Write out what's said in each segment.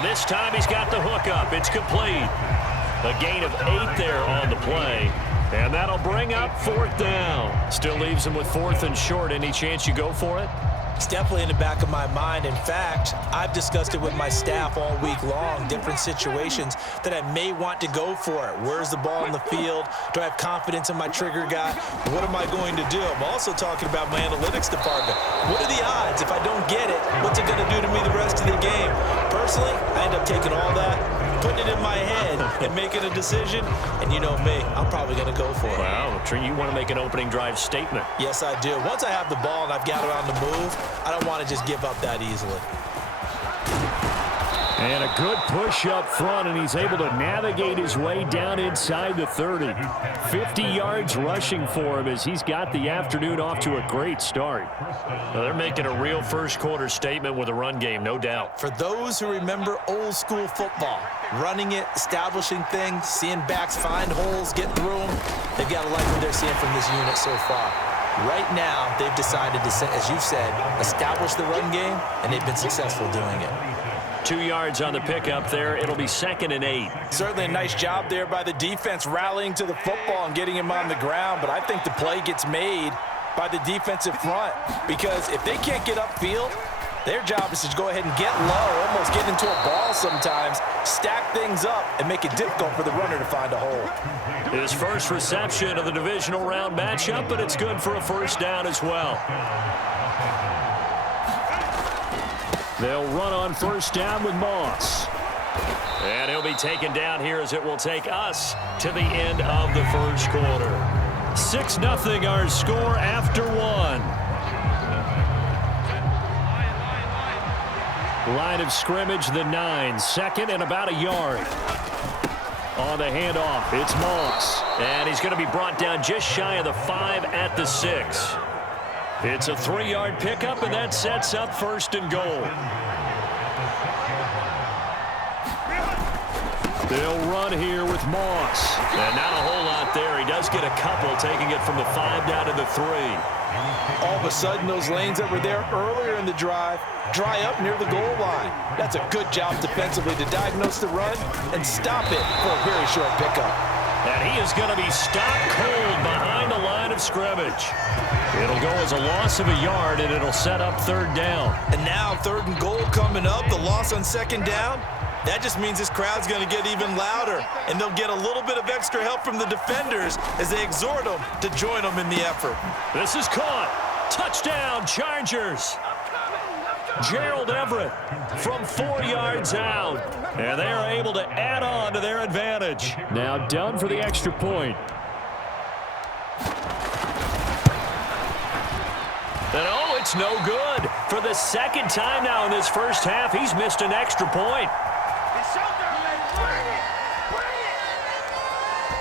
And this time he's got the hook up. It's complete. A gain of 8 there on the play. And that'll bring up 4th down. Still leaves him with 4th and short. Any chance you go for it? It's definitely in the back of my mind. In fact, I've discussed it with my staff all week long, different situations that I may want to go for it. Where's the ball in the field? Do I have confidence in my trigger guy? What am I going to do? I'm also talking about my analytics department. What are the odds? If I don't get it, what's it going to do to me the rest of the game? Personally, I end up taking all that, putting it in my head, and making a decision. And you know me, I'm probably going to go for it. Wow, you want to make an opening drive statement. Yes, I do. Once I have the ball and I've got it on the move, I don't want to just give up that easily. And a good push up front, and he's able to navigate his way down inside the 30. 50 yards rushing for him as he's got the afternoon off to a great start. Well, they're making a real first-quarter statement with a run game, no doubt. For those who remember old-school football, running it, establishing things, seeing backs find holes, get through them, they've got to like what they're seeing from this unit so far. Right now, they've decided to, as you said, establish the run game, and they've been successful doing it. 2 yards on the pickup there. It'll be 2nd and 8. Certainly a nice job there by the defense rallying to the football and getting him on the ground, but I think the play gets made by the defensive front because if they can't get upfield, their job is to go ahead and get low, almost get into a ball sometimes, stack things up, and make it difficult for the runner to find a hole. His first reception of the divisional round matchup, but it's good for a first down as well. They'll run on first down with Moss. And he'll be taken down here as it will take us to the end of the first quarter. 6-0 our score after 1. Line of scrimmage, the 9. 2nd and about a yard. On the handoff, it's Moss. And he's going to be brought down just shy of the 5 at the 6. It's a 3-yard pickup, and that sets up 1st and goal. They'll run here with Moss. And not a whole lot there. He does get a couple, taking it from the 5 down to the 3. All of a sudden, those lanes that were there earlier in the drive dry up near the goal line. That's a good job defensively to diagnose the run and stop it for a very short pickup. And he is going to be stopped cold behind the line of scrimmage. It'll go as a loss of a yard, and it'll set up 3rd down. And now 3rd and goal coming up, the loss on 2nd down. That just means this crowd's going to get even louder, and they'll get a little bit of extra help from the defenders as they exhort them to join them in the effort. This is caught. Touchdown, Chargers. Gerald Everett from 4 yards out. And they are able to add on to their advantage. Now down for the extra point. And oh, it's no good. For the 2nd time now in this first half, he's missed an extra point.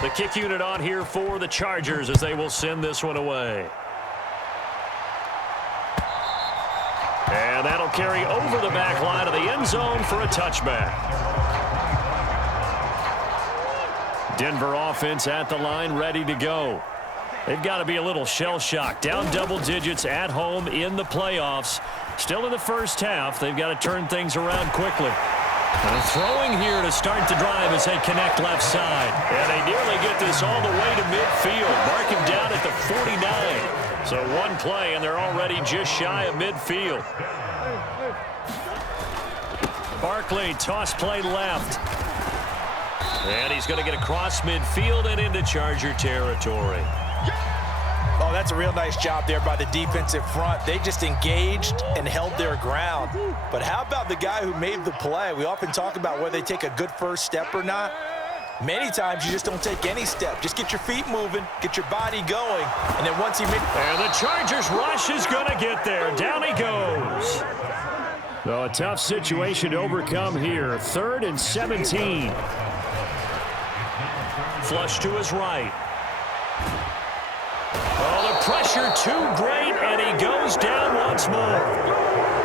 The kick unit on here for the Chargers as they will send this one away. And that'll carry over the back line of the end zone for a touchback. Denver offense at the line, ready to go. They've got to be a little shell-shocked. Down double digits at home in the playoffs. Still in the first half. They've got to turn things around quickly. And throwing here to start the drive as they connect left side. And they nearly get this all the way to midfield. Mark him down at the 49. So one play, and they're already just shy of midfield. Barkley, toss play left. And he's going to get across midfield and into Charger territory. Oh, that's a real nice job there by the defensive front. They just engaged and held their ground. But how about the guy who made the play? We often talk about whether they take a good first step or not. Many times you just don't take any step. Just get your feet moving, get your body going, and then once you make... And the Chargers rush is going to get there. Down he goes. So a tough situation to overcome here. 3rd and 17. Flush to his right. Oh, the pressure too great, and he goes down once more.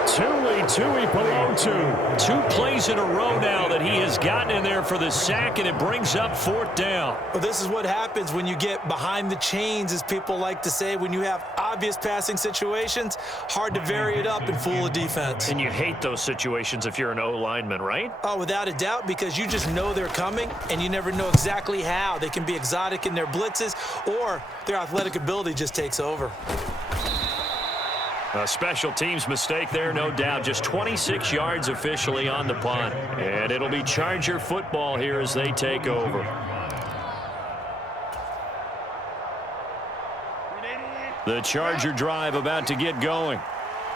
Tuli Tuipulotu. 2 plays in a row now that he has gotten in there for the sack, and it brings up 4th down. Well, this is what happens when you get behind the chains, as people like to say. When you have obvious passing situations, hard to vary it up and fool a defense. And you hate those situations if you're an O-lineman, right? Oh, without a doubt, because you just know they're coming, and you never know exactly how. They can be exotic in their blitzes, or their athletic ability just takes over. A special teams mistake there, no doubt. Just 26 yards officially on the punt. And it'll be Charger football here as they take over. The Charger drive about to get going.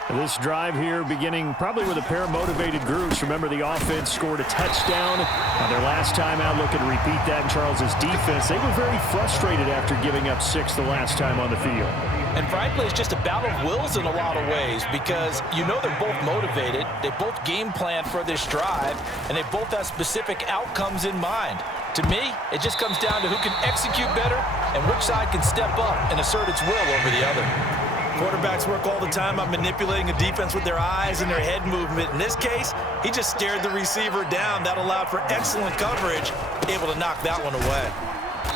This drive here beginning probably with a pair of motivated groups. Remember, the offense scored a touchdown on their last time out, looking to repeat that in Charles's defense. They were very frustrated after giving up 6 the last time on the field. And frankly, it's just a battle of wills in a lot of ways, because you know they're both motivated, they both game plan for this drive, and they both have specific outcomes in mind. To me, it just comes down to who can execute better and which side can step up and assert its will over the other. Quarterbacks work all the time on manipulating a defense with their eyes and their head movement. In this case, he just stared the receiver down. That allowed for excellent coverage, able to knock that one away.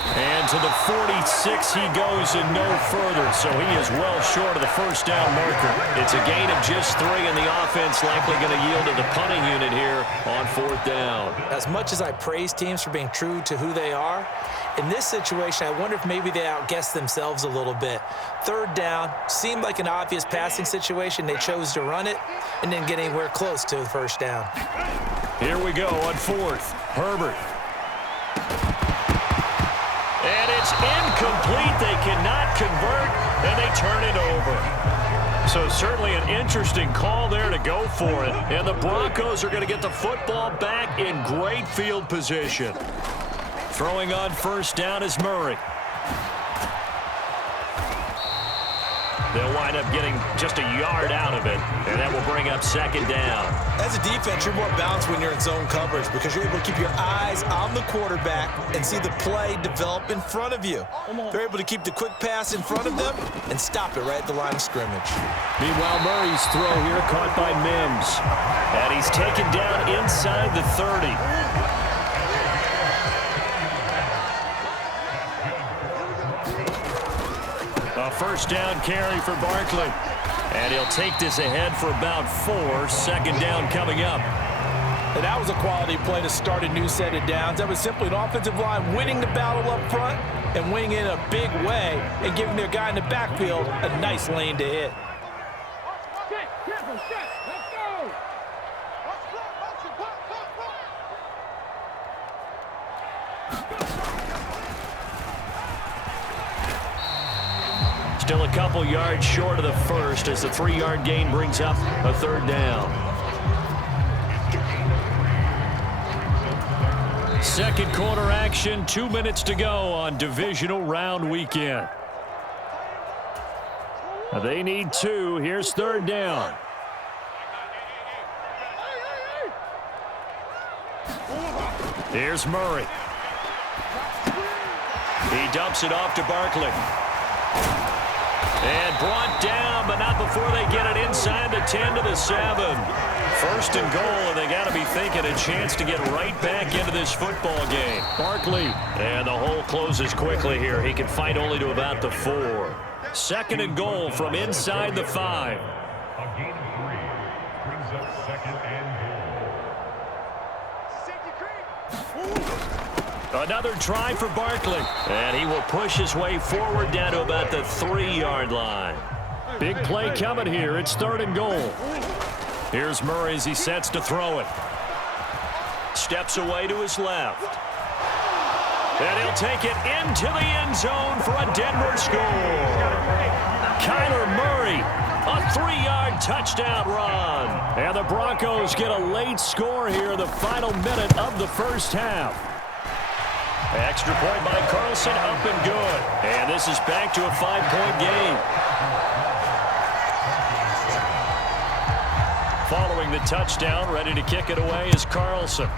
And to the 46 he goes and no further, so he is well short of the 1st down marker. It's a gain of just 3, and the offense likely going to yield to the punting unit here on 4th down. As much as I praise teams for being true to who they are, in this situation, I wonder if maybe they outguessed themselves a little bit. 3rd down seemed like an obvious passing situation. They chose to run it and didn't get anywhere close to the 1st down. Here we go on 4th. Herbert. And it's incomplete. They cannot convert, and they turn it over. So certainly an interesting call there to go for it. And the Broncos are going to get the football back in great field position. Throwing on 1st down is Murray. They'll wind up getting just a yard out of it, and that will bring up 2nd down. As a defense, you're more balanced when you're in zone coverage because you're able to keep your eyes on the quarterback and see the play develop in front of you. They're able to keep the quick pass in front of them and stop it right at the line of scrimmage. Meanwhile, Murray's throw here caught by Mims. And he's taken down inside the 30. A 1st down carry for Barkley. And he'll take this ahead for about 4. 2nd down coming up. And that was a quality play to start a new set of downs. That was simply an offensive line winning the battle up front and winning in a big way and giving their guy in the backfield a nice lane to hit. Still a couple yards short of the 1st as the 3-yard gain brings up a 3rd down. 2nd quarter action, 2 minutes to go on divisional round weekend. They need 2. Here's 3rd down. Here's Murray. He dumps it off to Barkley. And brought down, but not before they get it inside the 10 to the 7. 1st and goal, and they got to be thinking a chance to get right back into this football game. Barkley. And the hole closes quickly here. He can fight only to about the 4. 2nd and goal from inside the 5. A gain of 3 brings up 2nd and goal. Another try for Barkley. And he will push his way forward down to about the 3-yard line. Big play coming here. It's 3rd and goal. Here's Murray as he sets to throw it. Steps away to his left. And he'll take it into the end zone for a Denver score. Kyler Murray, a 3-yard touchdown run. And the Broncos get a late score here in the final minute of the 1st half. Extra point by Carlson, up and good. And this is back to a 5-point game. Following the touchdown, ready to kick it away is Carlson.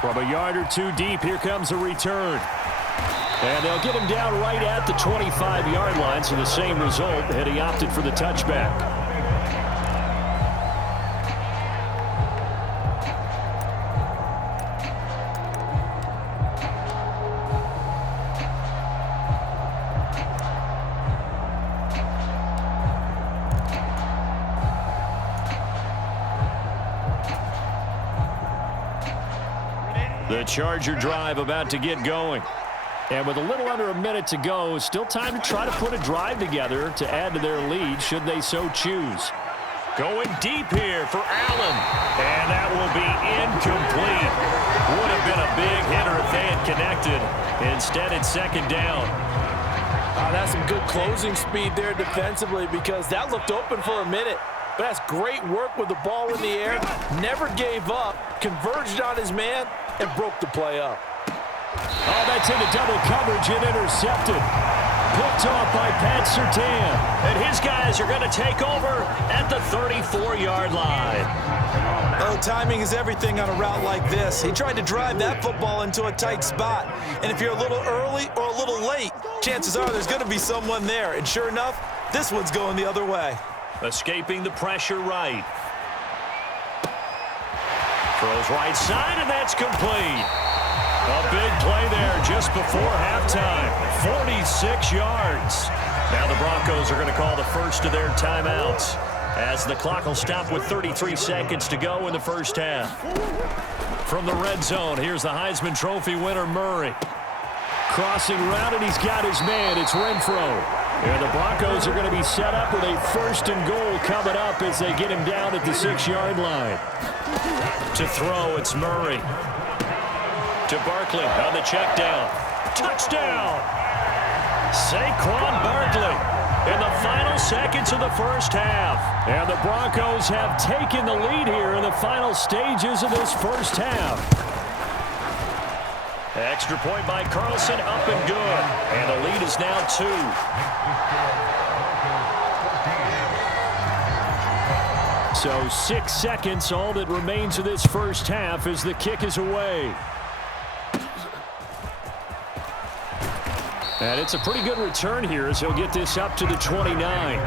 From a yard or 2 deep, here comes a return. And they'll get him down right at the 25-yard line, so the same result, and he opted for the touchback. The Charger drive about to get going. And with a little under a minute to go, still time to try to put a drive together to add to their lead should they so choose. Going deep here for Allen. And that will be incomplete. Would have been a big hitter if they had connected. Instead, it's second down. That's some good closing speed there defensively because that looked open for a minute. But that's great work with the ball in the air. Never gave up, converged on his man, and broke the play up. Oh, that's into double coverage and intercepted. Picked off by Pat Surtain. And his guys are going to take over at the 34-yard line. Oh, timing is everything on a route like this. He tried to drive that football into a tight spot. And if you're a little early or a little late, chances are there's going to be someone there. And sure enough, this one's going the other way. Escaping the pressure right. Throws right side, and that's complete. A big play there just before halftime. 46 yards. Now the Broncos are going to call the first of their timeouts as the clock will stop with 33 seconds to go in the first half. From the red zone, here's the Heisman Trophy winner, Murray. Crossing route, and he's got his man. It's Renfro. And the Broncos are going to be set up with a first and goal coming up as they get him down at the 6-yard line. To throw, it's Murray. To Barkley on the check down. Touchdown! Saquon Barkley in the final seconds of the first half. And the Broncos have taken the lead here in the final stages of this first half. Extra point by Carlson, up and good. And the lead is now 2. So 6 seconds, all that remains of this first half as the kick is away. And it's a pretty good return here as he'll get this up to the 29.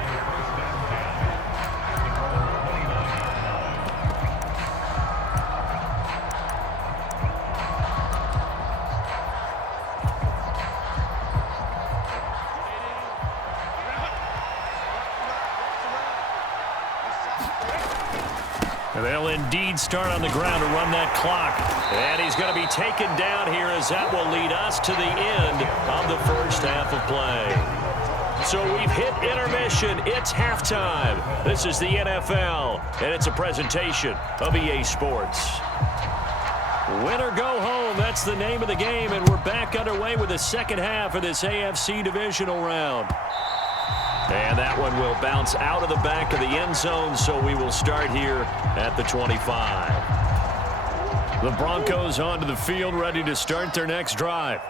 They'll indeed start on the ground to run that clock. And he's going to be taken down here as that will lead us to the end of the first half of play. So we've hit intermission. It's halftime. This is the NFL, and it's a presentation of EA Sports. Win or go home, that's the name of the game, and we're back underway with the second half of this AFC divisional round. And that one will bounce out of the back of the end zone, so we will start here at the 25. The Broncos onto the field, ready to start their next drive.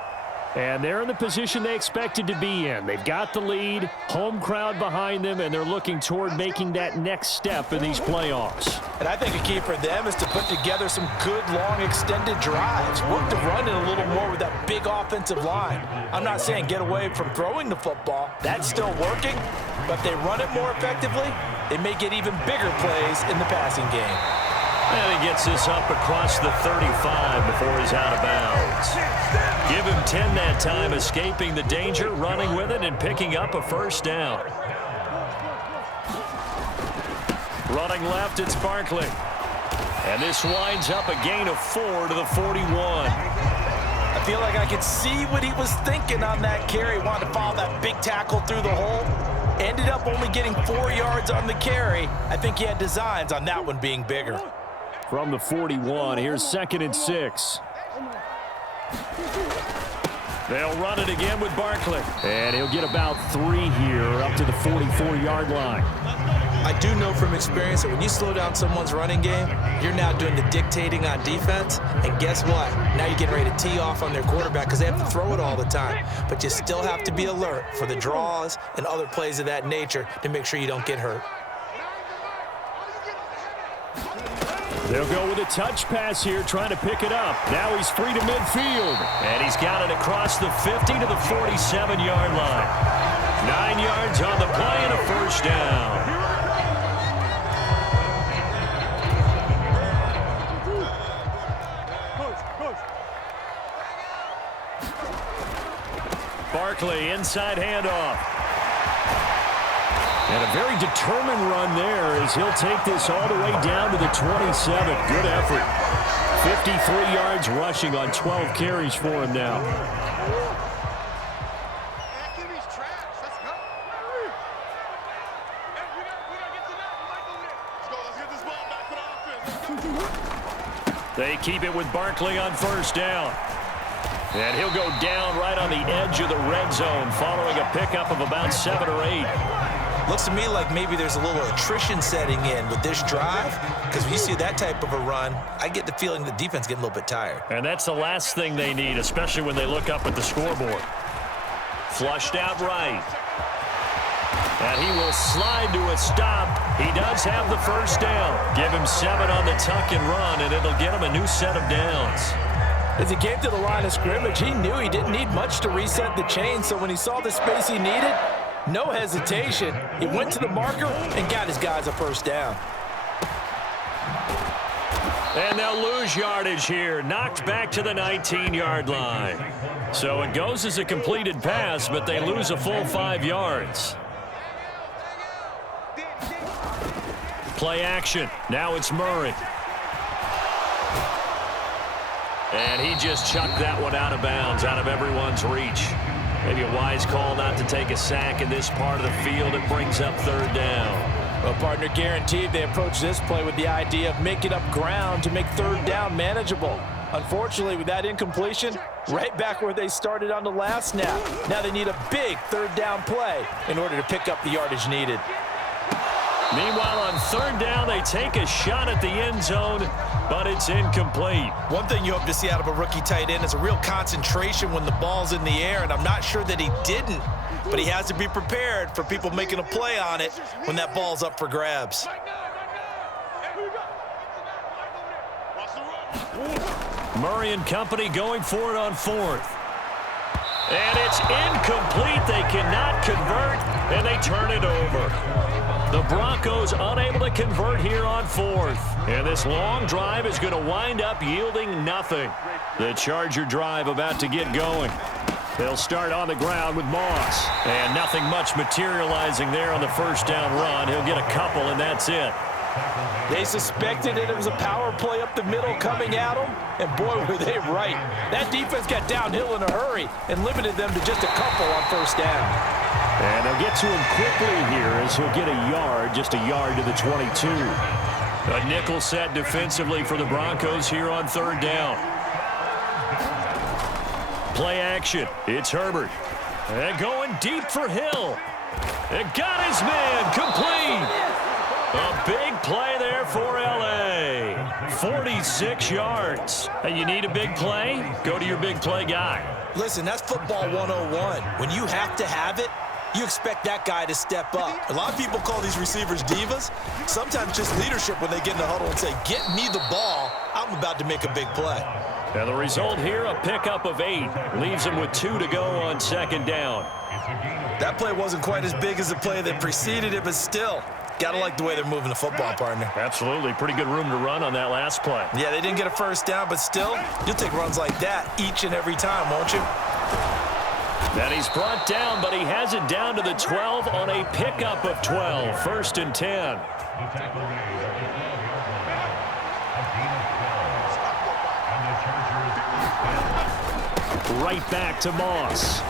And they're in the position they expected to be in. They've got the lead, home crowd behind them, and they're looking toward making that next step in these playoffs. And I think a key for them is to put together some good, long, extended drives. Work the run in a little more with that big offensive line. I'm not saying get away from throwing the football. That's still working. But if they run it more effectively, they may get even bigger plays in the passing game. And he gets this up across the 35 before he's out of bounds. Give him 10 that time, escaping the danger, running with it, and picking up a first down. Running left, it's Barkley. And this winds up a gain of 4 to the 41. I feel like I could see what he was thinking on that carry. Wanted to follow that big tackle through the hole. Ended up only getting 4 yards on the carry. I think he had designs on that one being bigger. From the 41, here's 2nd and 6. They'll run it again with Barkley. And he'll get about 3 here up to the 44-yard line. I do know from experience that when you slow down someone's running game, you're now doing the dictating on defense. And guess what? Now you're getting ready to tee off on their quarterback because they have to throw it all the time. But you still have to be alert for the draws and other plays of that nature to make sure you don't get hurt. They'll go with a touch pass here, trying to pick it up. Now he's free to midfield. And he's got it across the 50 to the 47-yard line. 9 yards on the play and a first down. Barkley, inside handoff. And a very determined run there as he'll take this all the way down to the 27. Good effort. 53 yards rushing on 12 carries for him now. They keep it with Barkley on first down. And he'll go down right on the edge of the red zone following a pickup of about 7 or 8. Looks to me like maybe there's a little attrition setting in with this drive, because when you see that type of a run, I get the feeling the defense getting a little bit tired. And that's the last thing they need, especially when they look up at the scoreboard. Flushed out right. And he will slide to a stop. He does have the first down. Give him 7 on the tuck and run, and it'll get him a new set of downs. As he came to the line of scrimmage, he knew he didn't need much to reset the chain, so when he saw the space he needed, no hesitation. He went to the marker and got his guys a first down. And they'll lose yardage here. Knocked back to the 19-yard line. So it goes as a completed pass, but they lose a full 5 yards. Play action. Now it's Murray. And he just chucked that one out of bounds, out of everyone's reach. Maybe a wise call not to take a sack in this part of the field. It brings up third down. Well, partner, guaranteed they approach this play with the idea of making up ground to make third down manageable. Unfortunately, with that incompletion, right back where they started on the last snap. Now they need a big third down play in order to pick up the yardage needed. Meanwhile, on third down, they take a shot at the end zone, but it's incomplete. One thing you hope to see out of a rookie tight end is a real concentration when the ball's in the air, and I'm not sure that he didn't, but he has to be prepared for people making a play on it when that ball's up for grabs. Murray and company going for it on fourth. And it's incomplete. They cannot convert, and they turn it over. The Broncos unable to convert here on fourth. And this long drive is going to wind up yielding nothing. The Charger drive about to get going. They'll start on the ground with Moss. And nothing much materializing there on the first down run. He'll get a couple, and that's it. They suspected it was a power play up the middle coming at them, and boy, were they right. That defense got downhill in a hurry and limited them to just a couple on first down. And they'll get to him quickly here as he'll get a yard, just a yard to the 22. A nickel set defensively for the Broncos here on third down. Play action. It's Herbert. And going deep for Hill. And got his man complete. A big play there for L.A. 46 yards. Hey, you need a big play? Go to your big play guy. Listen, that's football 101. When you have to have it, you expect that guy to step up. A lot of people call these receivers divas. Sometimes just leadership when they get in the huddle and say, get me the ball. I'm about to make a big play. And the result here, a pickup of 8. Leaves him with 2 to go on second down. That play wasn't quite as big as the play that preceded it, but still, gotta like the way they're moving the football, partner. Absolutely. Pretty good room to run on that last play. Yeah, they didn't get a first down, but still, you'll take runs like that each and every time, won't you? And he's brought down, but he has it down to the 12 on a pickup of 12. First and 10. Right back to Moss.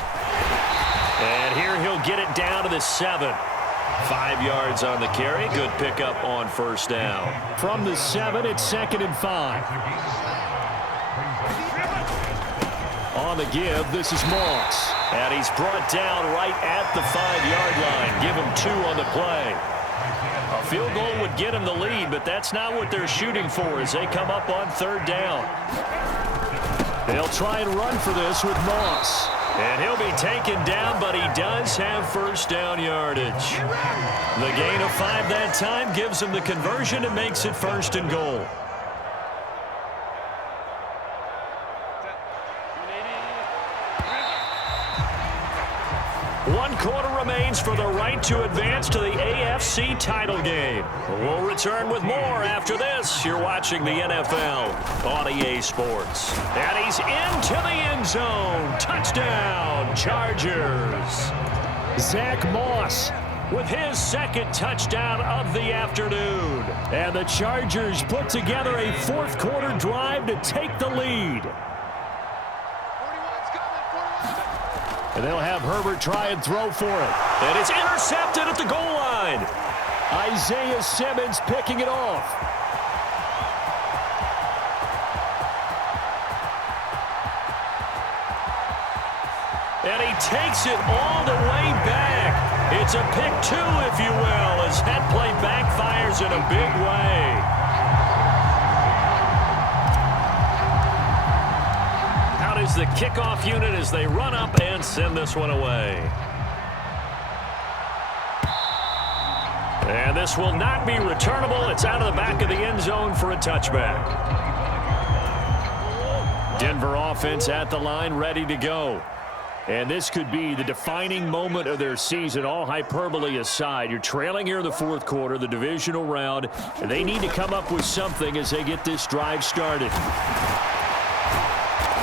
And here he'll get it down to the 7. 5 yards on the carry. Good pickup on first down. From the 7, it's 2nd and 5. On the give, this is Moss. And he's brought down right at the 5-yard line. Give him 2 on the play. A field goal would get him the lead, but that's not what they're shooting for as they come up on third down. They'll try and run for this with Moss. And he'll be taken down, but he does have first down yardage. The gain of 5 that time gives him the conversion and makes it 1st and goal. gains for the right to advance to the AFC title game. We'll return with more after this. You're watching the NFL on EA Sports. And he's into the end zone. Touchdown, Chargers. Zach Moss with his second touchdown of the afternoon. And the Chargers put together a fourth-quarter drive to take the lead. And they'll have Herbert try and throw for it. And it's intercepted at the goal line. Isaiah Simmons picking it off. And he takes it all the way back. It's a pick two, if you will, as that play backfires in a big way. Out is the kickoff unit as they run up and send this one away. And this will not be returnable. It's out of the back of the end zone for a touchback. Denver offense at the line, ready to go. And this could be the defining moment of their season, all hyperbole aside. You're trailing here in the fourth quarter, the divisional round. And they need to come up with something as they get this drive started.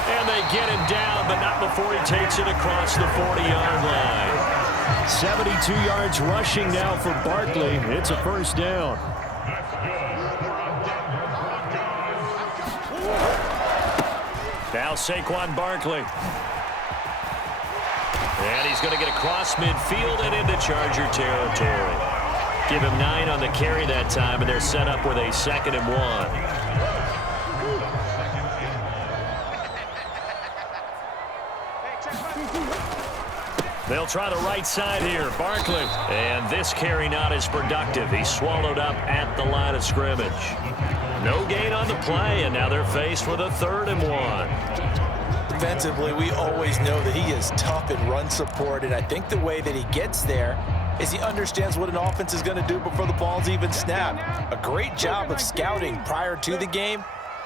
And they get him down, but not before he takes it across the 40-yard line. 72 yards rushing now for Barkley. It's a first down. Now Saquon Barkley. And he's going to get across midfield and into Charger territory. Give him 9 on the carry that time, and they're set up with a 2nd and 1. They'll try the right side here. Barkley. And this carry not as productive. He's swallowed up at the line of scrimmage. No gain on the play, and now they're faced with a 3rd and 1. Defensively, we always know that he is tough in run support, and I think the way that he gets there is he understands what an offense is going to do before the ball's even snapped. A great job of scouting prior to the game,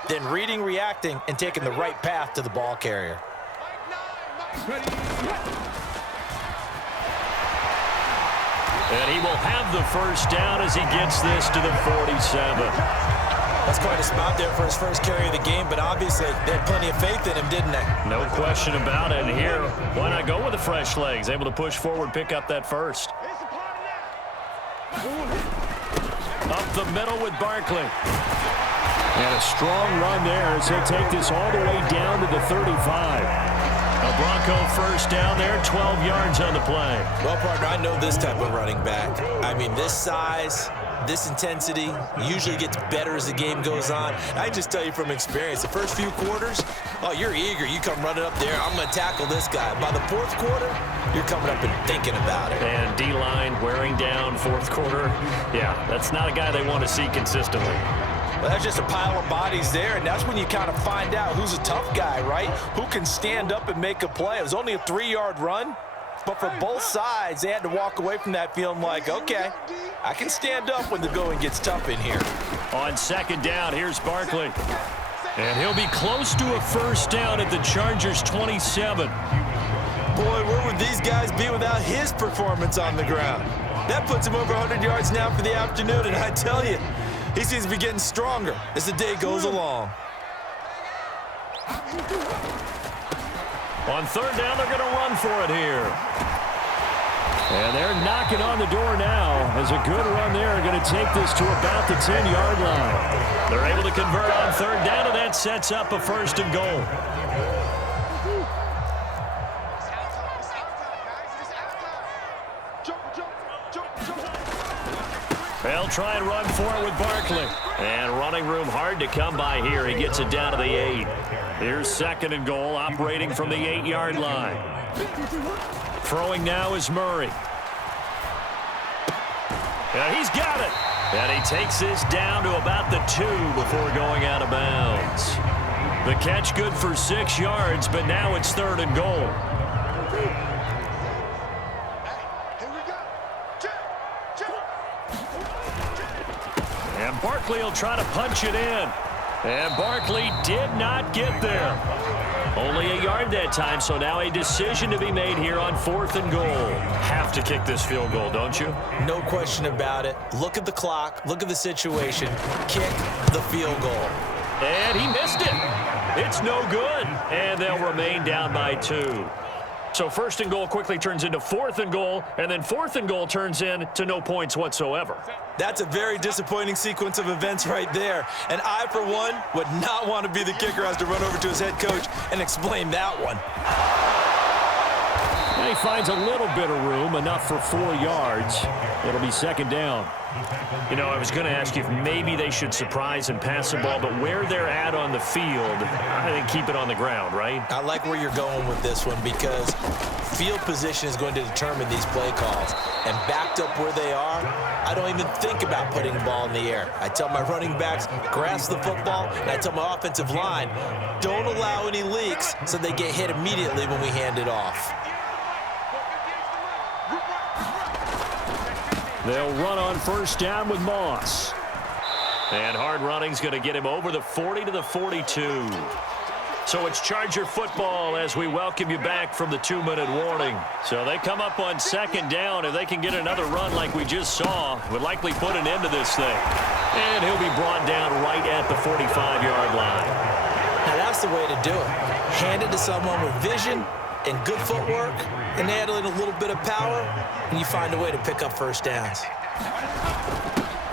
then reading, reacting, and taking the right path to the ball carrier. And he will have the first down as he gets this to the 47. That's quite a spot there for his first carry of the game, but obviously they had plenty of faith in him, didn't they? No question about it. And here, why not go with the fresh legs? Able to push forward, pick up that first. Up the middle with Barkley. And a strong run there as he'll take this all the way down to the 35. A Bronco first down there, 12 yards on the play. Well, partner, I know this type of running back. I mean, this size, this intensity usually gets better as the game goes on. I just tell you from experience, the first few quarters, oh, you're eager. You come running up there, I'm going to tackle this guy. By the fourth quarter, you're coming up and thinking about it. And D-line wearing down fourth quarter. Yeah, that's not a guy they want to see consistently. Well, that's just a pile of bodies there, and that's when you kind of find out who's a tough guy, right? Who can stand up and make a play. It was only a 3-yard run, but for both sides, they had to walk away from that feeling like, okay, I can stand up when the going gets tough in here. On 2nd down, here's Barkley. And he'll be close to a first down at the Chargers' 27. Boy, where would these guys be without his performance on the ground? That puts him over 100 yards now for the afternoon, and I tell you, he seems to be getting stronger as the day goes along. On 3rd down, they're going to run for it here. And they're knocking on the door now as a good run there. Going to take this to about the 10-yard line. They're able to convert on 3rd down, and that sets up a 1st and goal. They'll try and run for it with Barkley. And running room hard to come by here. He gets it down to the 8. Here's 2nd and goal, operating from the 8-yard line. Throwing now is Murray. And he's got it. And he takes this down to about the 2 before going out of bounds. The catch good for 6 yards, but now it's 3rd and goal. And Barkley will try to punch it in. And Barkley did not get there. Only a yard that time, so now a decision to be made here on 4th and goal. Have to kick this field goal, don't you? No question about it. Look at the clock. Look at the situation. Kick the field goal. And he missed it. It's no good. And they'll remain down by 2. So 1st and goal quickly turns into 4th and goal, and then 4th and goal turns into no points whatsoever. That's a very disappointing sequence of events right there. And I, for one, would not want to be the kicker who has to run over to his head coach and explain that one. And he finds a little bit of room, enough for 4 yards. It'll be 2nd down. You know, I was going to ask you if maybe they should surprise and pass the ball, but where they're at on the field, I think keep it on the ground, right? I like where you're going with this one because field position is going to determine these play calls. And backed up where they are, I don't even think about putting the ball in the air. I tell my running backs, grasp the football, and I tell my offensive line, don't allow any leaks so they get hit immediately when we hand it off. They'll run on 1st down with Moss. And hard running's going to get him over the 40 to the 42. So it's Charger football as we welcome you back from the 2-minute warning. So they come up on 2nd down. If they can get another run like we just saw, would likely put an end to this thing. And he'll be brought down right at the 45-yard line. Now that's the way to do it. Hand it to someone with vision and good footwork, and add in a little bit of power, and you find a way to pick up 1st downs.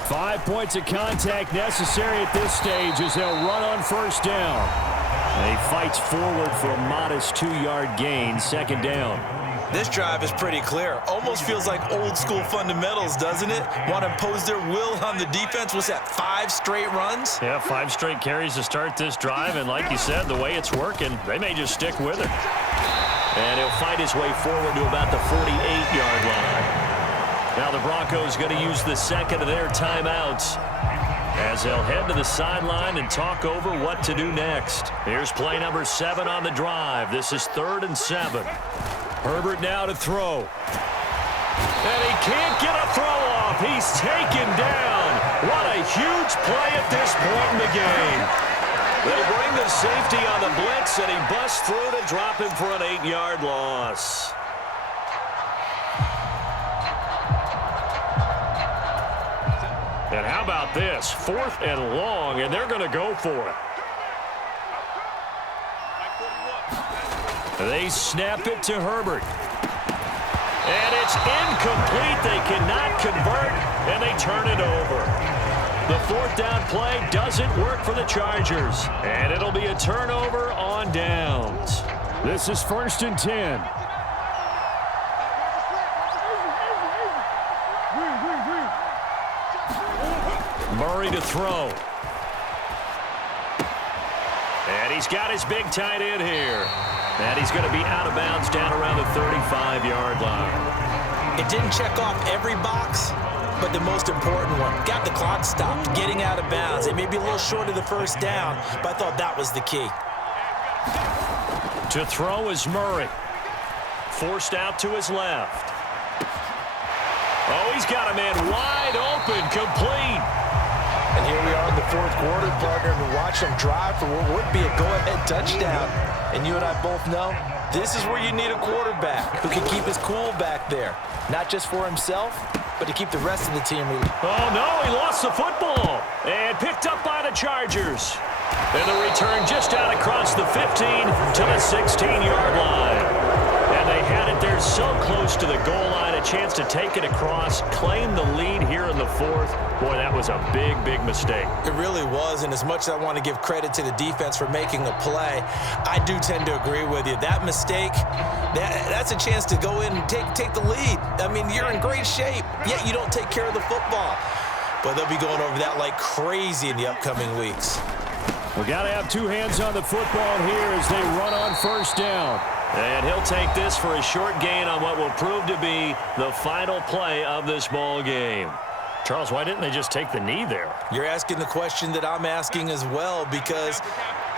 5 points of contact necessary at this stage as they'll run on 1st down. And he fights forward for a modest 2-yard gain, 2nd down. This drive is pretty clear. Almost feels like old school fundamentals, doesn't it? Want to impose their will on the defense. What's that, 5 straight runs? Yeah, 5 straight carries to start this drive, and like you said, the way it's working, they may just stick with it. And he'll fight his way forward to about the 48-yard line. Now the Broncos going to use the 2nd of their timeouts as they'll head to the sideline and talk over what to do next. Here's play number 7 on the drive. This is 3rd and 7. Herbert now to throw. And he can't get a throw off. He's taken down. What a huge play at this point in the game. They bring the safety on the blitz, and he busts through to drop him for an 8-yard loss. And how about this? 4th and long, and they're going to go for it. They snap it to Herbert. And it's incomplete. They cannot convert, and they turn it over. The 4th down play doesn't work for the Chargers. And it'll be a turnover on downs. This is 1st and 10. Murray to throw. And he's got his big tight end here. And he's going to be out of bounds down around the 35-yard line. It didn't check off every box, but the most important one. Got the clock stopped, getting out of bounds. It may be a little short of the 1st down, but I thought that was the key. To throw is Murray. Forced out to his left. Oh, he's got a man wide open, complete. And here we are in the 4th quarter, partner, and watch them drive for what would be a go-ahead touchdown. And you and I both know this is where you need a quarterback who can keep his cool back there. Not just for himself, but to keep the rest of the team. Oh, no, he lost the football. And picked up by the Chargers. And the return just out across the 15 to the 16-yard line. And they had it there so close to the goal line, a chance to take it across, claim the lead here in the 4th. Boy, that was a big, big mistake. It really was, and as much as I want to give credit to the defense for making a play, I do tend to agree with you. That mistake, that's a chance to go in and take the lead. I mean, you're in great shape, yet you don't take care of the football. But they'll be going over that like crazy in the upcoming weeks. We got to have 2 hands on the football here as they run on 1st down. And he'll take this for a short gain on what will prove to be the final play of this ball game. Charles, why didn't they just take the knee there? You're asking the question that I'm asking as well, because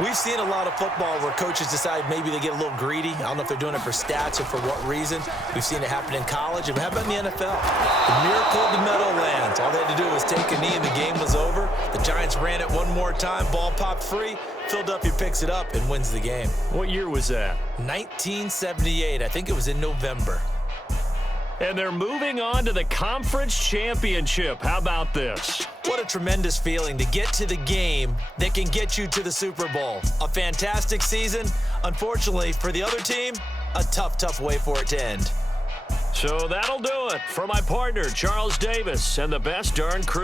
we've seen a lot of football where coaches decide maybe they get a little greedy. I don't know if they're doing it for stats or for what reason. We've seen it happen in college. And how about in the NFL? The miracle of the Meadowlands. All they had to do was take a knee and the game was over. The Giants ran it one more time. Ball popped free. Philadelphia picks it up and wins the game. What year was that? 1978. I think it was in November. And they're moving on to the conference championship. How about this? What a tremendous feeling to get to the game that can get you to the Super Bowl. A fantastic season. Unfortunately, for the other team, a tough way for it to end. So that'll do it for my partner, Charles Davis, and the best darn crew.